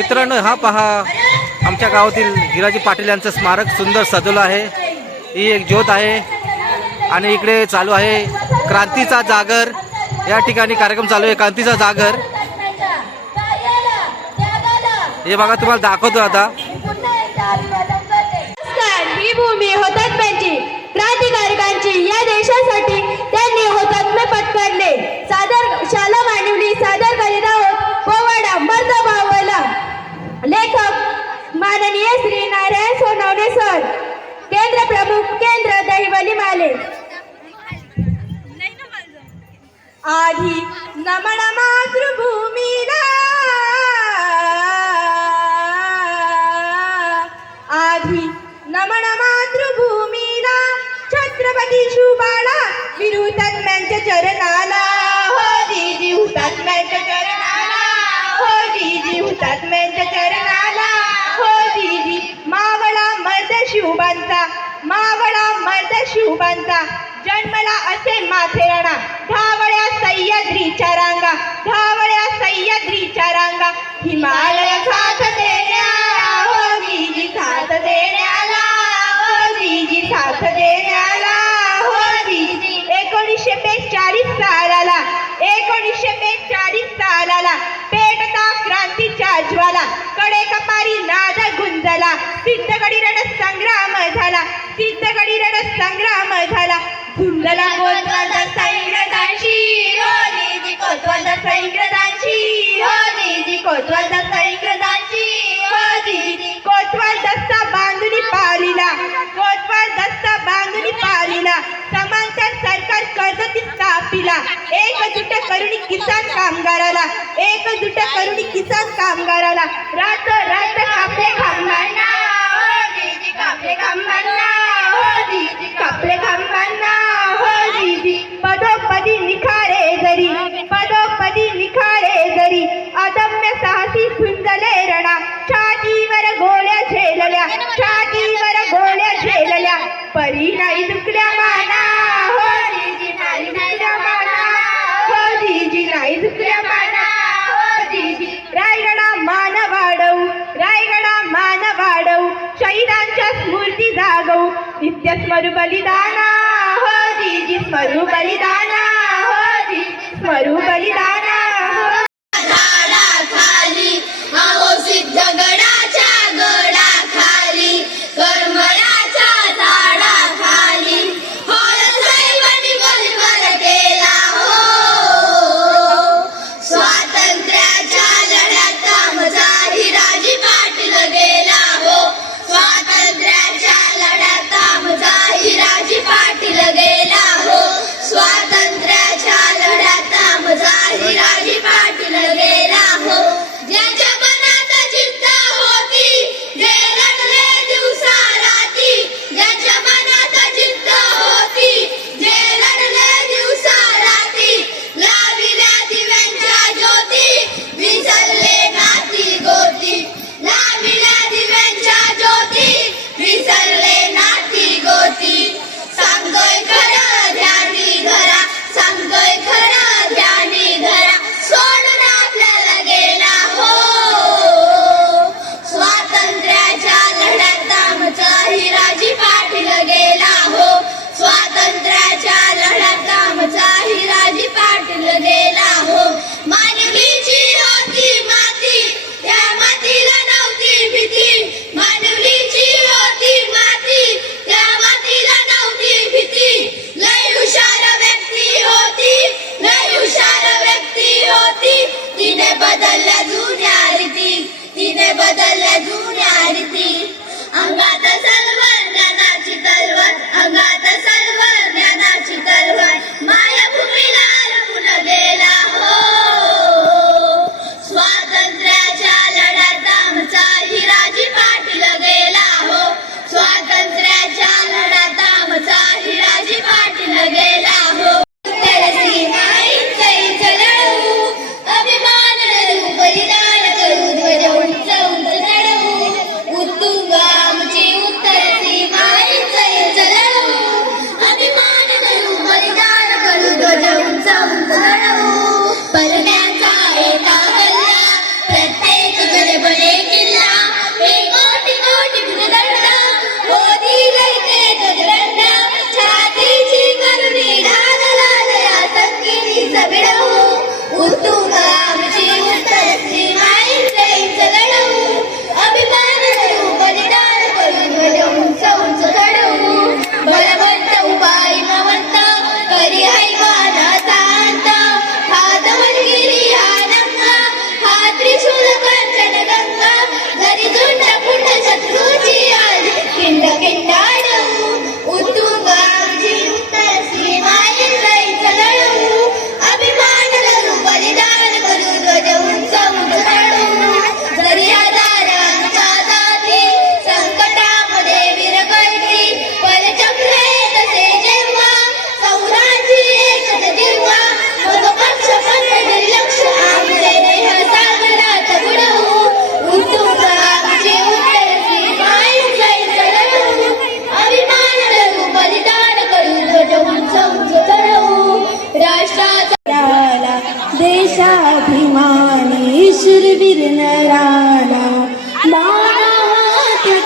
मित्रांनो, हा पहा आमच्या गावातील हिराजी पाटील यांचं स्मारक सुंदर सजवलं आहे। ही एक ज्योत आहे आणि इकडे चालू आहे क्रांतीचा जागर। या ठिकाणी कार्यक्रम चालू आहे क्रांतीचा जागर। हे बघा, तुम्हाला दाखवतो आता। ही भूमी हुतात्म्यांची, क्रांतिकारकांची। या देशासाठी त्यांनी हुतात्मे पत्करले। सादर शाला मांडवली सादर करीत आहोत पोवाडा मर्द भावला। लेखक माननीय श्री नारायण सोनवणे सर, केंद्र प्रमुख केंद्र दहिवली माले। आधी नमन मातृभूमीला, आधी नमन मातृभूमीला, छत्रपती शिवबाला वीर हुतात्म्यांच्या चरणाला। हो दीदी हुतात्म्यांच्या चरणाला, हो दीदी हुतात्म्यांच्या चरणाला, हो दीदी। मावळा मर्द शिवबांचा, मावळा मर्द शिवबांचा, जन्मला असे माथेराणा। धावळ्या सह्याद्रीच्या रांगा, धावळ्या सह्याद्रीच्या रांगा, हिमालय साथ देण्याला, हो दीदी साथ देण्याला, हो दीदी साथ देण्याला, हो दीदी। 1942 सालाला, 1942 सालाला पेटता क्रांतीच्या ज्वाला, कडेकपारी नाद गुंजला, सिद्धगडी रणसंग्राम झाला, सिद्धगडी रणसंग्राम झाला। झुंजला कोतवालचा इंग्रजांशी, हो दीदी कोतवालचा इंग्रजांशी, हो दीदी कोतवालचा इंग्रजांशी, हो दीदी। कोतवाल दस्ता बांधुनी पालीला, कोतवाल दस्ता बांधुनी पालीला, समांतर सरकार कर्जती कापीला। एकजुट करुणी किसान कामगाराला, एकजुट करुणी किसान कामगाराला। रात रात कापले खांबांना, हो दीदी कापले खांबांना, हो दीदी कापले खांबांना, हो दीदी। पदोपदी निखारे जरी, पदोपदी निखारे जरी, अदम्य साहसी झुंजले रणा। छातीवर गोळ्या झेलल्या, छातीवर गोळ्या झेलल्या, परी नाही दुखल्या माना, हो दीदी नाही दुखल्या माना, हो दीदी नाही दुखल्या माना, हो दीदी। रायगडा मान वाढवू, रायगडा मान वाढवू, शहीदांच्या स्मृती जागवू, नित्य स्मरू बलिदाना, हो दीदी स्मरू बलिदाना, हो दीदी स्मरू बलिदाना, हो। झाडाखाली आहो सिद्धगडाच्या गडाखाली, करमळाच्या झाडाखाली, होय साहेबांनी गोळीबार केला हो। स्वातंत्र्याच्या लढ्यात आमचा हिराजी पाटील गेला हो, स्वातंत्र्याच्या लढ्यात आमचा हिराजी पाटील गेला हो, स्वातंत्र्याच्या लढ्यात आमचा हिराजी पाटील गेला हो। ज्याच्या मनात जिद्द होती, जे लढले दिवसा राती, ज्याच्या मनात जिद्द होती, जे लढले दिवसा राती, लाविल्या दिव्यांच्या ज्योती, विसरले नाती गोती, लाविल्या दिव्यांच्या ज्योती, विसरले नाती गोती। सांगतोय खरं ध्यानी धरा, सांगतोय खरं ध्यानी धरा, सोडून आपल्याला गेला हो। स्वातंत्र्याच्या लढ्यात आमचा हिराजी पाटील गेला हो, स्वातंत्र्याच्या लढ्यात आमचा हिराजी पाटील गेला हो। मानवलीची होती माती, त्या मातीला नव्हती भीती, मानवलीची होती माती, त्या मातीला नव्हती भीती। लय हुशार व्यक्ती होती, लय हुशार व्यक्ती होती, तिने बदलल्या जुन्या रीती, तिने बदलल्या जुन्या रीती। अंगात सलवर ज्ञानाची तलवार, अंगात सलवर ज्ञानाची तलवार, मायभूमीला अर्पून गेला हो। स्वातंत्र्याच्या लढ्यात आमचा हिराजी पाटील गेला हो, स्वातंत्र्याच्या लढ्यात आमचा हिराजी पाटील गेला हो। अभिमान धरू बलिदान करू, ध्वज उंच उंच चढवू, उत्तुंग आमची उत्तर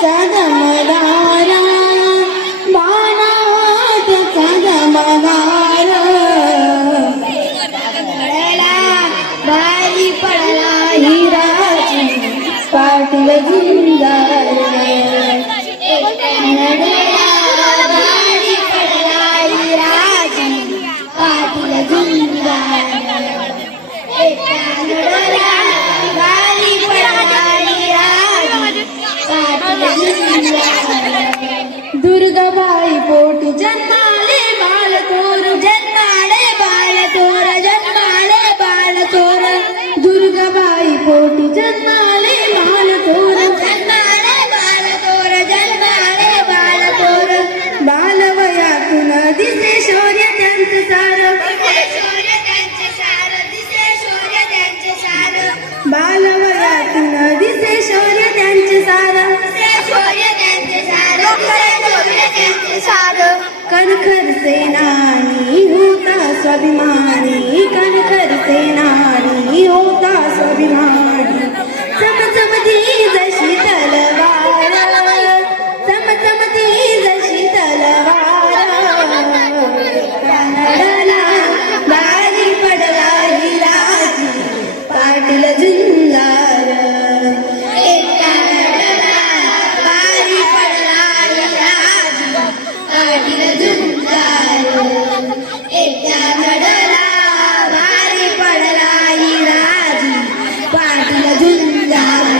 चमदारा बाणाचा चमदारा बारी पडला हिराची पाटील झुंजार बारी पडला हिराची पाटील झुंजार बारी पडला हिराची पाटील झुंजार दुर्गाबाई पोटी जन्माले बाल थोर जन्माले बाल थोर जन्माले बाल थोर दुर्गाबाई पोटी जन्माले बाल थोर जन्माले बाल थोर जन्माले बाल थोर बालवयातून दिसे शौर्य त्यांचे सार बालवयातून दिसे शौर्य त्यांचे सार कणखर सेनानी होता स्वाभिमानी कणखर सेनानी होता स्वाभिमानी चमचमती जशी तलवार चमचमती जशी तलवार कानडला बारी पडला हिराची पाटील झुंजार एक कानडला बारी पडला हिराची पाटील झुंजार एक कानडला बारी पडला हिराची पाटील झुंजार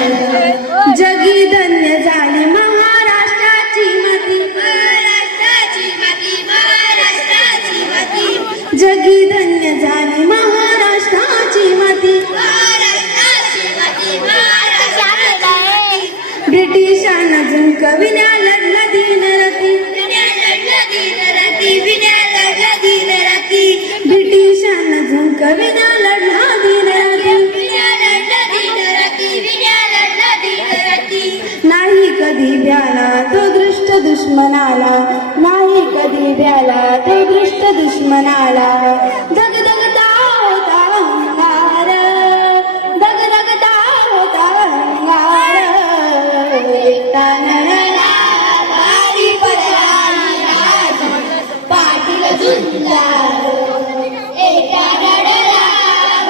जगी धन्य झाली महाराष्ट्राची मती महाराष्ट्राची मती महाराष्ट्राची मती जगी धन्य झाली महाराष्ट्राची मती महाराष्ट्राची मती महाराष्ट्राची ब्रिटिशांना झुंकविण्या लढला दिनरती ब्रिटिशांना झुंकविण्या लढला दिनरती नाही कधी भ्याला तो दृष्ट दुश्मनाला नाही कधी भ्याला तो दृष्ट दुश्मनाला दगदगता होता अंगार दगदगता होता अंगार कानडला बारी पडला हिराची पाटील झुंजार एका कानडला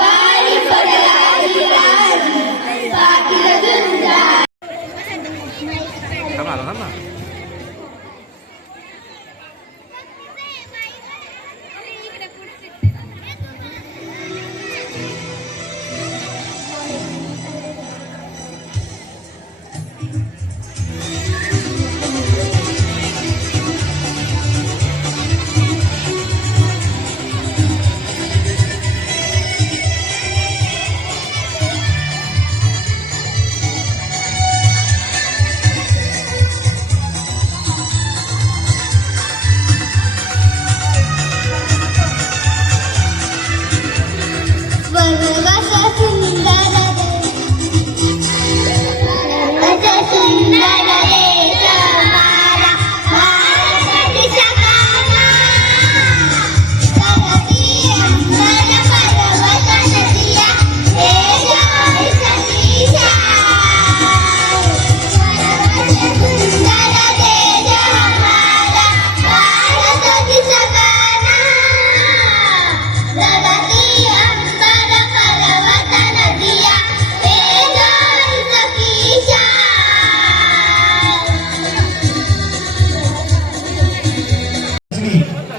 बारी पडला हिराची पाटील झुंजार थांब ना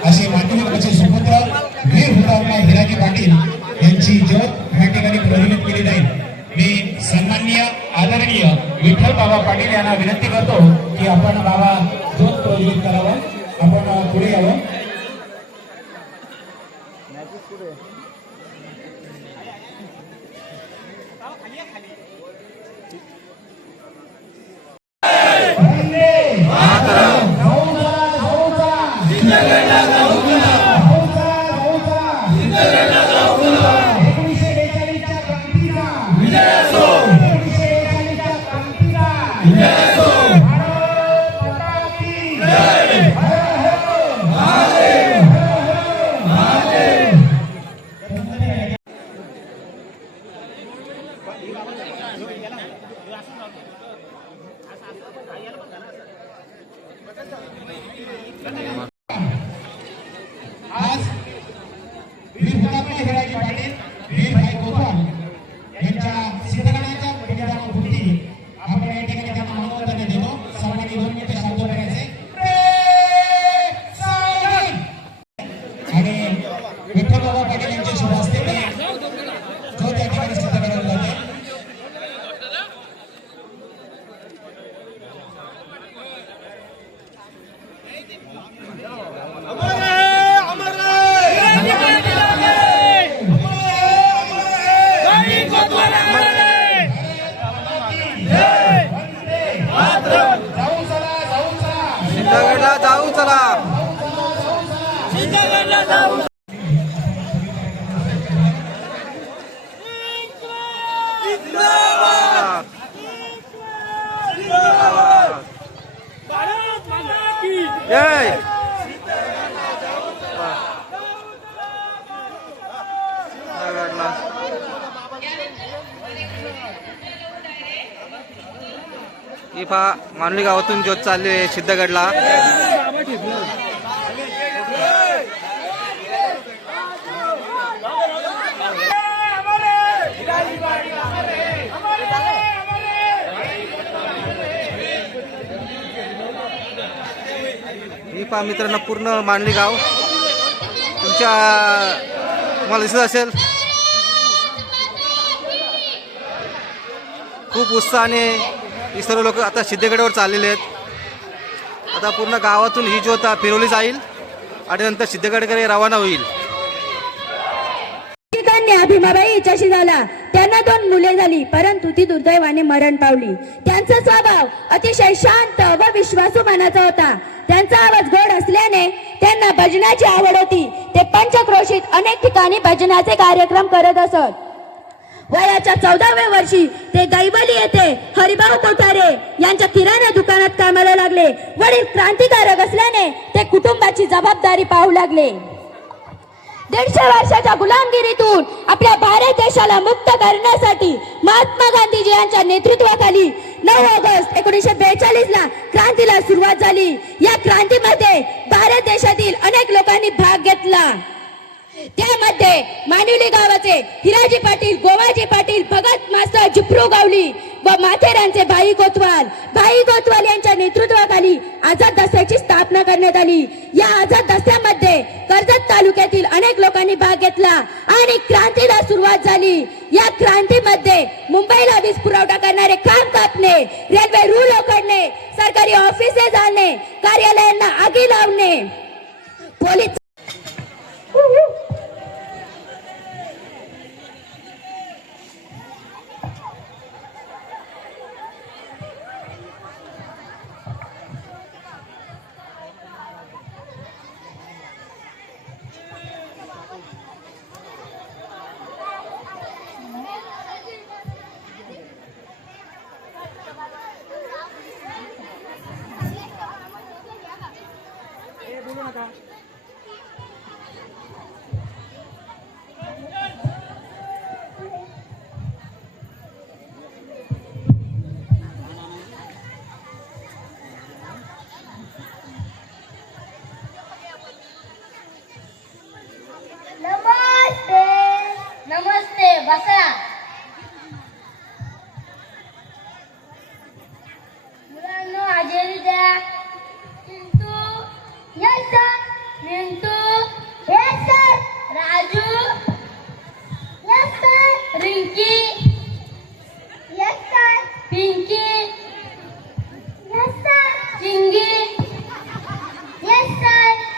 असे मातृत्वाचे सुपुत्र वीर हुतात्मा हिराजी पाटील यांची ज्योत या ठिकाणी प्रज्वलित केली जाईल. मी सन्माननीय आदरणीय विठ्ठल बाबा पाटील यांना विनंती करतो की आपण बाबा ज्योत प्रज्वलित करावं. आपण पुढे यावं. आज वीर हुतात्मा हिराजी पाटील वीर भाई कोतवाल यांच्या सिद्धगडाच्या बलिदानापूर्ती आपण या ठिकाणी त्यांना मानवंदना देतो. सर्वांनी 2 मिनिटे शांत राहायचे. आणि विठ्ठलबाबा पाटील यांच्या शुभ हस्ते जो त्या ठिकाणी सिद्धगडाला जाते. सिद्धगडला जाऊ चला. जय. सिद्धगडला. ही पहा मानवी गावातून ज्योत चालली आहे सिद्धगडला. ही पहा मित्रांनो पूर्ण मांडली गाव तुम्हाला दिसत असेल. खूप उत्साहाने ही सर्व लोक आता सिद्धगडावर चाललेले आहेत. आता पूर्ण गावातून ही ज्योत फिरवली जाईल आणि नंतर सिद्धगडकडे रवाना होईल. कन्या भीमाबाई हिच्याशी झाला. त्यांना 2 मुले झाली, परंतु ती दुर्दैवाने मरण पावली. त्यांचा स्वभाव अतिशय शांत व विश्वासू मनाचा होता. त्यांचा आवाज गोड असल्याने त्यांना भजनाची आवड होती. ते पंचक्रोशीत अनेक ठिकाणी भजनाचे कार्यक्रम करत असत. वयाच्या 14व्या वर्षी ते दैवली येथे हरिभाऊ कोठारे यांच्या किराणा दुकानात कामाला लागले. वडील क्रांतिकारक असल्याने ते कुटुंबाची जबाबदारी पाहू लागले. 150 वर्षाच्या गुलामगिरीतून आपल्या भारत देशाला मुक्त करण्यासाठी महात्मा गांधीजी यांच्या नेतृत्वाखाली 9 ऑगस्ट 1942 ला क्रांतीला सुरुवात झाली. या क्रांतीमध्ये भारत देशातील अनेक लोकांनी भाग घेतला. त्यामध्ये मानिवली गावाचे हिराजी पाटील, गोवाजी पाटील, भगत मास्तर जिप्रू गावली व माथेरानचे भाई कोतवाल यांच्या नेतृत्वाखाली आझाद दस्त्याची स्थापना करण्यात आली. या आझाद दस्त्यामध्ये कर्जत तालुक्यातील अनेक लोकांनी भाग घेतला आणि क्रांतीला सुरुवात झाली. या क्रांतीमध्ये मुंबईला वीज पुरवठा करणारे खांब कापणे, रेल्वे रूळ उखडणे, सरकारी ऑफिसे जाळणे, कार्यालयांना आगी लावणे, पोलीस नमस्ते बसा. मुलांनो हजेरी द्या. Chintu yes sir. Mintu yes sir. Raju yes sir. Rinki yes sir. Pinki yes sir. Chingi yes sir.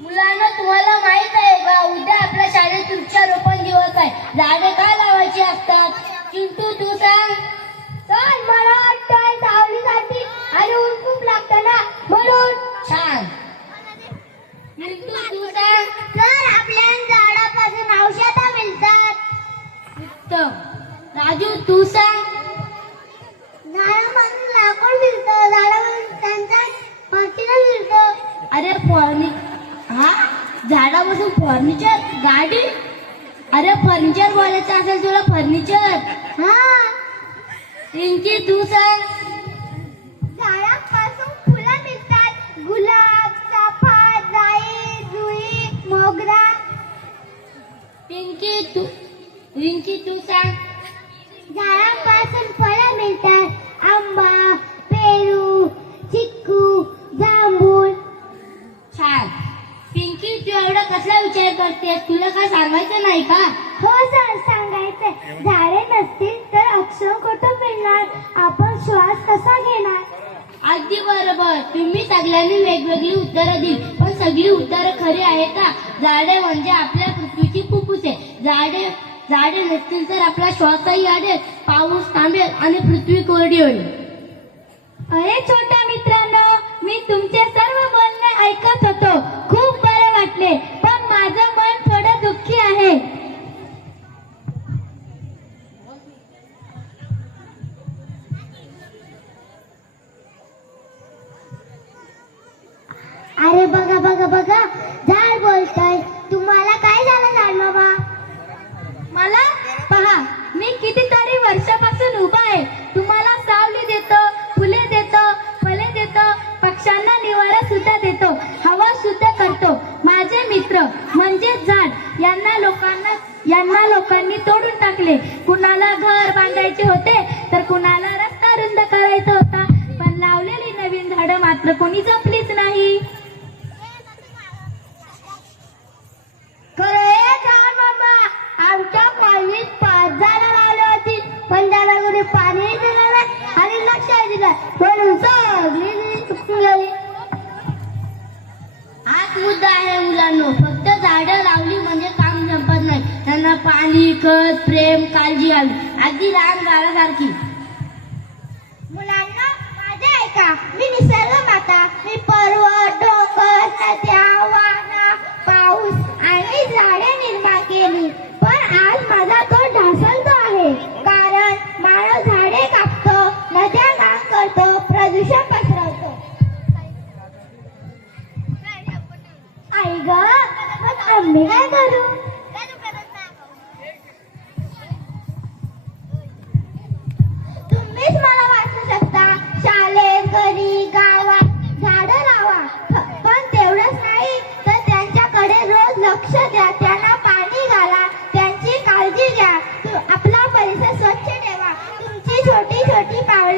मुलांना तुम्हाला माहित आहे का उद्या आपल्या शाळेत वृक्षारोपण दिवस आहे. झाडे का लावायची असतात? चिंटू तू सांग. सर मला वाटतंय सावलीसाठी आणि ऊन खूप लागतं ना म्हणून. छान. चिंटू तू सांग. सर आपल्या झाडापासून औषधं मिळतात. उत्तम. राजू तू सांग. झाडापासून लाकूड मिळतं. झाडापासून त्यांचा फर्टिलायझर मिळतं. अरे हा झाडापासून फर्निचर गाडी. अरे फर्निचर बोलायचं असेल तुला फर्निचर. हा रिंकी तू सांग. झाडापासून फुलं मिळतात. गुलाब, चाफा, जाई, जुई, मोगरा. रिंकी तू सांग. झाडापासून फळं मिळतात. आंबा, पेरू, चिक्कू, जांभूळ. छान. पिंकी तू एवढा कसला विचार करतेस, तुला काय सांगायचं नाही का? हो सर, सांगायचंय. झाडे नसतील तर ऑक्सिजन कुठं मिळणार? आपण श्वास कसा घेणार? अगदी बरोबर. तुम्ही सगळ्यांनी वेगवेगळी उत्तरं दिली, पण सगळी उत्तरं खरी आहेत का? झाडे म्हणजे आपल्या पृथ्वीची फुफ्फुस आहे. झाडे नसतील तर आपला श्वासही अडेल, पाऊस थांबेल आणि पृथ्वी कोरडी होईल. अरे छोट्या मित्रांनो, मी तुमचे सर्व बोलणे ऐकत होतो. खूप बरे वाटले, पण माझं मन थोडं दुःखी आहे. अरे बघा बघा बघा, झाड बोलतय. तुम्हाला काय झालं झाड बाबा? मला पहा, मी कितीतरी वर्षापासून उभा आहे. तुम्हाला सावली देतो, फुले देतो, फळे देतो, पक्ष्यांना निवारा सुद्धा देतो, हवा शुद्ध करतो. माझे मित्र म्हणजे झाड यांना लोकांनी तोडून टाकले. कुणाला घर बांधायचे होते तर कुणाला रस्ता रुंद करायचा होता, पण लावलेली नवीन झाडं मात्र कोणी जपलीच नाही. आमच्या कॉलनीत 5 झाडं लावली होती, पण त्याला कोणी पाणी दिलं नाही आणि लक्ष दिलं, म्हणून सगळी चुकून गेली. हाच मुद्दा आहे मुलांनो. फक्त झाडं लावली म्हणजे काम संपत नाही. त्यांना पाणी, खत, प्रेम, काळजी हवी, अगदी लहान झाडासारखी. मुलांना माझे ऐका. मी निसर्ग माता. मी पर्वत, डोंगर, नद्या, वाना, पाऊस आणि झाडे निर्माण केली. पण आज माझा तो ढासळतो आहे, कारण मानव झाडे कापतो, नद्या घाण करतो, प्रदूषण पसरवतो. आई ग, मग आम्ही काय करू? तुम्हीच मला वाचू शकता. शाळेत, घरी, गावात झाडं लावा. पण तेवढंच नाही तर त्यांच्याकडे रोज लक्ष द्या, त्यांना पाणी घाला, त्यांची काळजी घ्या. आपला परिसर स्वच्छ ठेवा. तुमची छोटी छोटी पावले